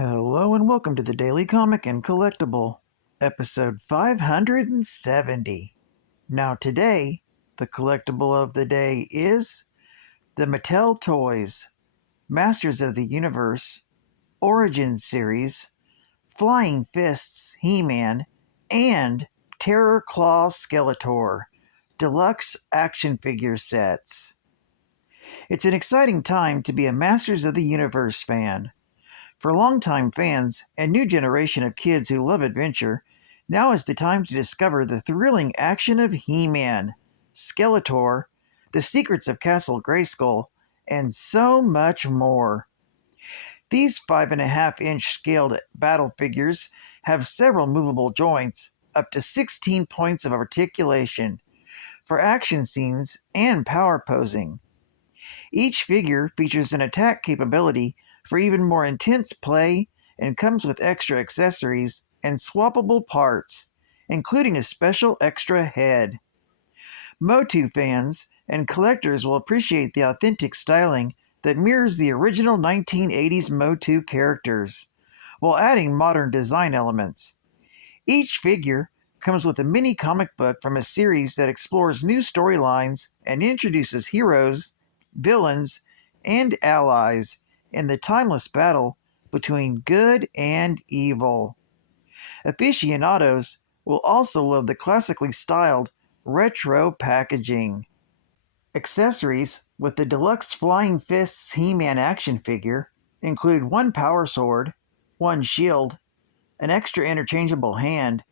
Hello and welcome to the Daily Comic and Collectible, episode 570. Now today, the collectible of the day is the Mattel Toys Masters of the Universe Origins Series Flying Fists He-Man and Terror Claw Skeletor Deluxe Action Figure Sets. It's an exciting time to be a Masters of the Universe fan. For longtime fans and new generation of kids who love adventure, now is the time to discover the thrilling action of He-Man, Skeletor, the secrets of Castle Grayskull, and so much more. These 5.5-inch scaled battle figures have several movable joints, up to 16 points of articulation, for action scenes and power posing. Each figure features an attack capability for even more intense play and comes with extra accessories and swappable parts, including a special extra head. Motu fans and collectors will appreciate the authentic styling that mirrors the original 1980s Motu characters, while adding modern design elements. Each figure comes with a mini comic book from a series that explores new storylines and introduces heroes, villains, and allies in the timeless battle between good and evil. Aficionados will also love the classically styled retro packaging. Accessories with the deluxe Flying Fists He-Man action figure include one power sword, one shield, an extra interchangeable hand,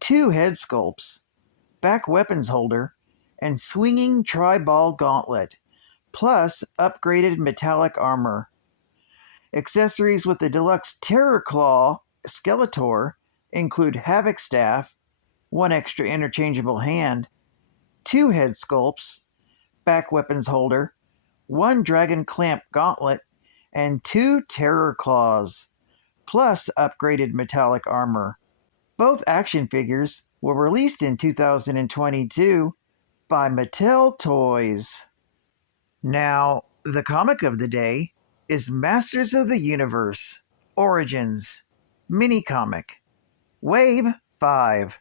two head sculpts, back weapons holder, and swinging tri-ball gauntlet, plus upgraded metallic armor. Accessories with the deluxe Terror Claw Skeletor include Havoc Staff, one extra interchangeable hand, two head sculpts, back weapons holder, one Dragon Clamp Gauntlet, and two Terror Claws, plus upgraded metallic armor. Both action figures were released in 2022 by Mattel Toys. Now, the comic of the day is Masters of the Universe Origins mini-comic, Wave 5,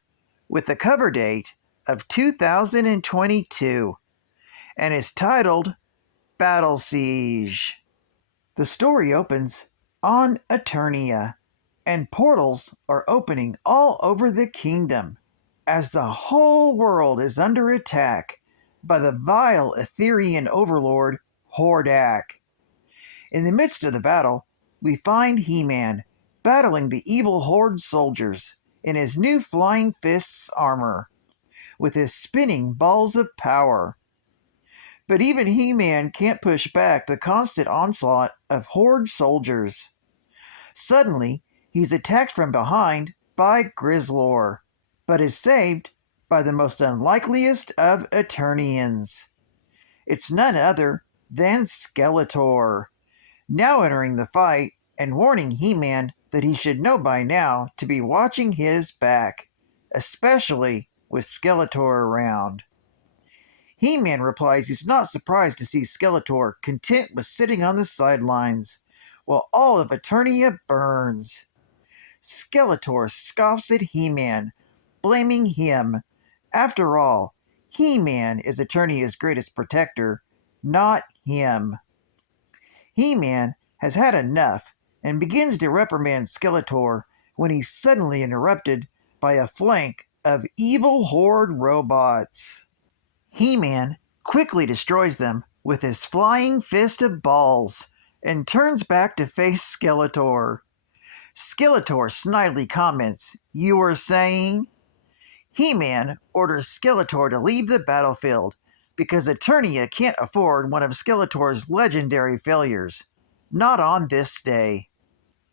with the cover date of 2022, and is titled Battle Siege. The story opens on Eternia, and portals are opening all over the kingdom as the whole world is under attack by the vile Etherian overlord Hordak. In the midst of the battle, we find He-Man battling the evil Horde soldiers in his new Flying Fists armor, with his spinning balls of power. But even He-Man can't push back the constant onslaught of Horde soldiers. Suddenly, he's attacked from behind by Grizzlor, but is saved by the most unlikeliest of Eternians. It's none other than Skeletor, now entering the fight and warning He-Man that he should know by now to be watching his back, especially with Skeletor around. He-Man replies he's not surprised to see Skeletor content with sitting on the sidelines, while all of Eternia burns. Skeletor scoffs at He-Man, blaming him. After all, He-Man is Eternia's greatest protector, not him. He-Man has had enough and begins to reprimand Skeletor when he's suddenly interrupted by a flank of evil Horde robots. He-Man quickly destroys them with his flying fist of balls and turns back to face Skeletor. Skeletor snidely comments, "You were saying?" He-Man orders Skeletor to leave the battlefield because Eternia can't afford one of Skeletor's legendary failures. Not on this day.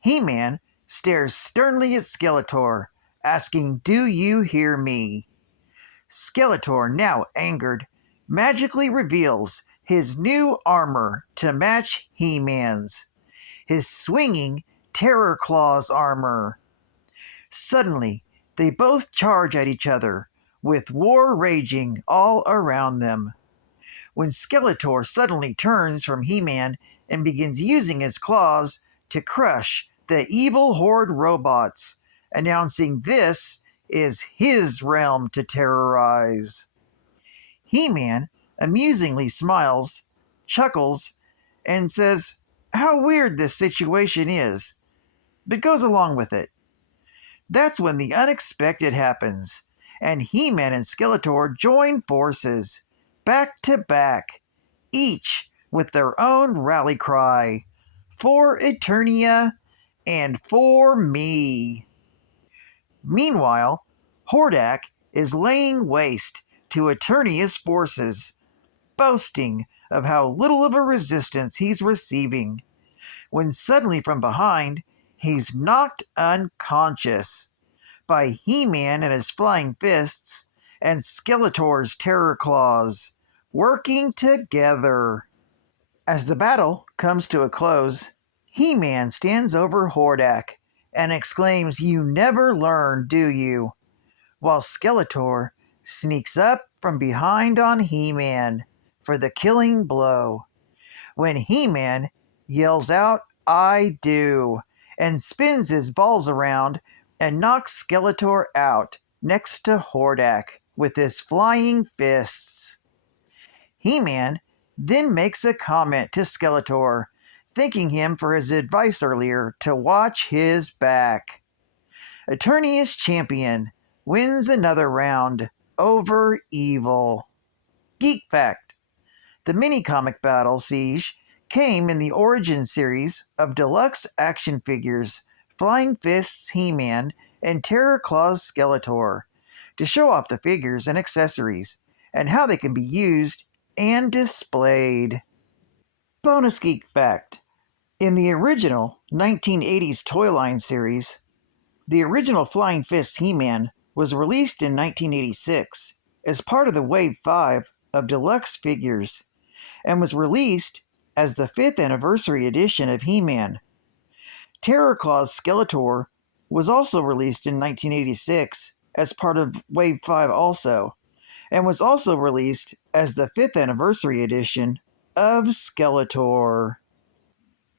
He-Man stares sternly at Skeletor, asking, "Do you hear me?" Skeletor, now angered, magically reveals his new armor to match He-Man's, his swinging Terror Claws armor. Suddenly, they both charge at each other, with war raging all around them. When Skeletor suddenly turns from He-Man and begins using his claws to crush the evil horde robots, announcing this is his realm to terrorize. He-Man amusingly smiles, chuckles, and says how weird this situation is, but goes along with it. That's when the unexpected happens, and He-Man and Skeletor join forces, back to back, each with their own rally cry, for Eternia and for me. Meanwhile, Hordak is laying waste to Eternia's forces, boasting of how little of a resistance he's receiving, when suddenly from behind, he's knocked unconscious by He-Man and his flying fists and Skeletor's terror claws, working together. As the battle comes to a close, He-Man stands over Hordak and exclaims, "You never learn, do you?" While Skeletor sneaks up from behind on He-Man for the killing blow. When He-Man yells out, "I do," and spins his balls around and knocks Skeletor out next to Hordak with his flying fists. He-Man then makes a comment to Skeletor, thanking him for his advice earlier to watch his back. Eternia's champion wins another round over evil. Geek Fact: the mini-comic battle Siege came in the Origin series of deluxe action figures Flying Fists He-Man and Terror Claws Skeletor, to show off the figures and accessories and how they can be used and displayed. Bonus Geek Fact: in the original 1980s toy line series, the original Flying Fists He-Man was released in 1986 as part of the Wave 5 of deluxe figures and was released as the 5th anniversary edition of He-Man. Terror Claws Skeletor was also released in 1986 as part of Wave 5 also, and was also released as the 5th anniversary edition of Skeletor.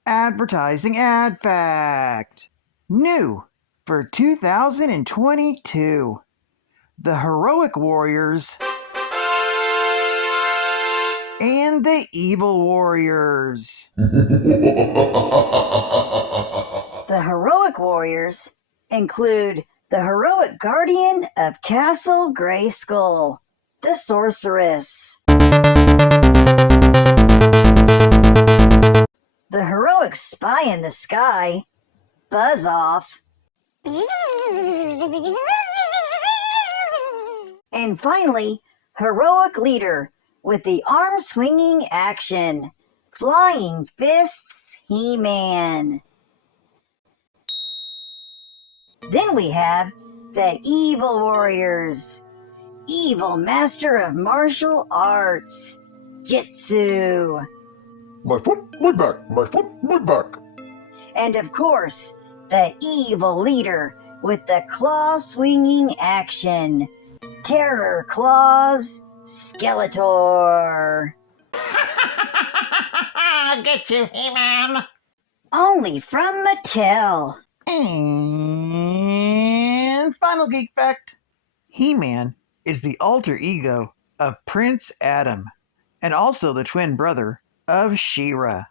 Advertising Ad Fact: new for 2022, the Heroic Warriors and the Evil Warriors. The Heroic Warriors include the Heroic Guardian of Castle Grayskull, the Sorceress, the Heroic Spy in the Sky, Buzz Off, and finally, Heroic Leader with the arm-swinging action, Flying Fists He-Man. Then we have the Evil Warriors, Evil Master of Martial Arts, Jitsu. My foot, my back, my foot, my back. And of course, the Evil Leader with the claw-swinging action, Terror Claws Skeletor. I'll get you, He-Man. Only from Mattel. And final geek fact: He-Man is the alter ego of Prince Adam, and also the twin brother of She-Ra.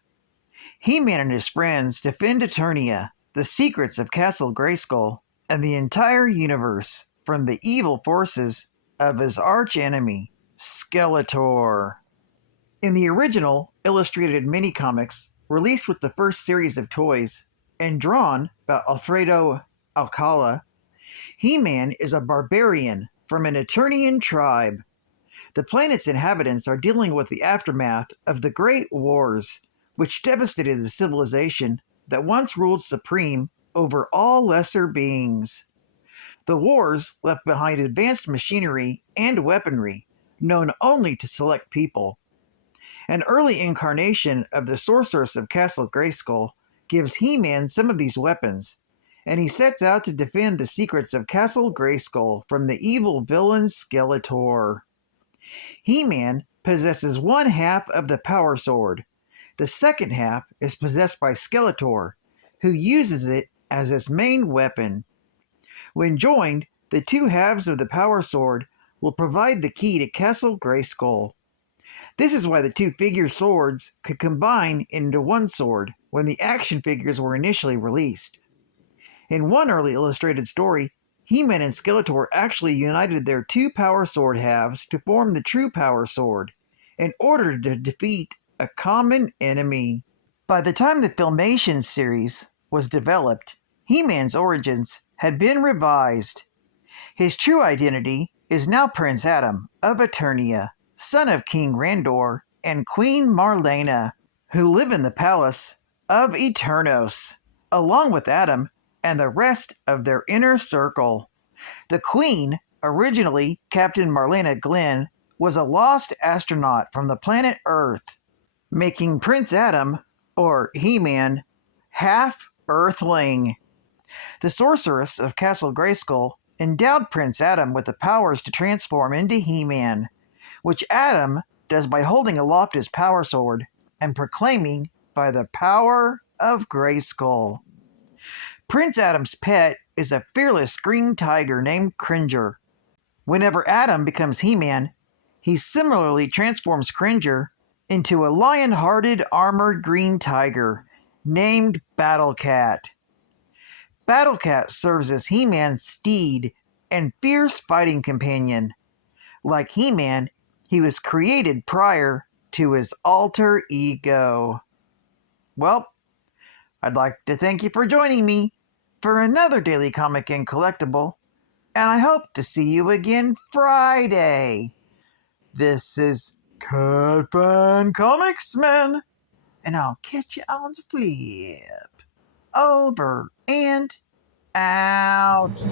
He-Man and his friends defend Eternia, the secrets of Castle Grayskull, and the entire universe from the evil forces of his arch-enemy, Skeletor. In the original illustrated mini-comics released with the first series of toys and drawn by Alfredo Alcala, He-Man is a barbarian from an Eternian tribe. The planet's inhabitants are dealing with the aftermath of the Great Wars, which devastated the civilization that once ruled supreme over all lesser beings. The wars left behind advanced machinery and weaponry known only to select people. An early incarnation of the Sorceress of Castle Grayskull gives He-Man some of these weapons, and he sets out to defend the secrets of Castle Grayskull from the evil villain Skeletor. He-Man possesses one half of the Power Sword. The second half is possessed by Skeletor, who uses it as its main weapon. When joined, the two halves of the power sword will provide the key to Castle Grayskull. This is why the two figure swords could combine into one sword when the action figures were initially released. In one early illustrated story, He-Man and Skeletor actually united their two power sword halves to form the true power sword in order to defeat a common enemy. By the time the Filmation series was developed, He-Man's origins had been revised. His true identity is now Prince Adam of Eternia, son of King Randor and Queen Marlena, who live in the palace of Eternos, along with Adam and the rest of their inner circle. The Queen, originally Captain Marlena Glenn, was a lost astronaut from the planet Earth, making Prince Adam, or He-Man, half Earthling. The sorceress of Castle Grayskull endowed Prince Adam with the powers to transform into He-Man, which Adam does by holding aloft his power sword and proclaiming by the power of Grayskull. Prince Adam's pet is a fearless green tiger named Cringer. Whenever Adam becomes He-Man, he similarly transforms Cringer into a lion-hearted armored green tiger named Battlecat. Battlecat serves as He-Man's steed and fierce fighting companion. Like He-Man, he was created prior to his alter ego. Well, I'd like to thank you for joining me for another Daily Comic and Collectible, and I hope to see you again Friday. This is Cat Fan Comics Man, and I'll catch you on the flip. Over and out.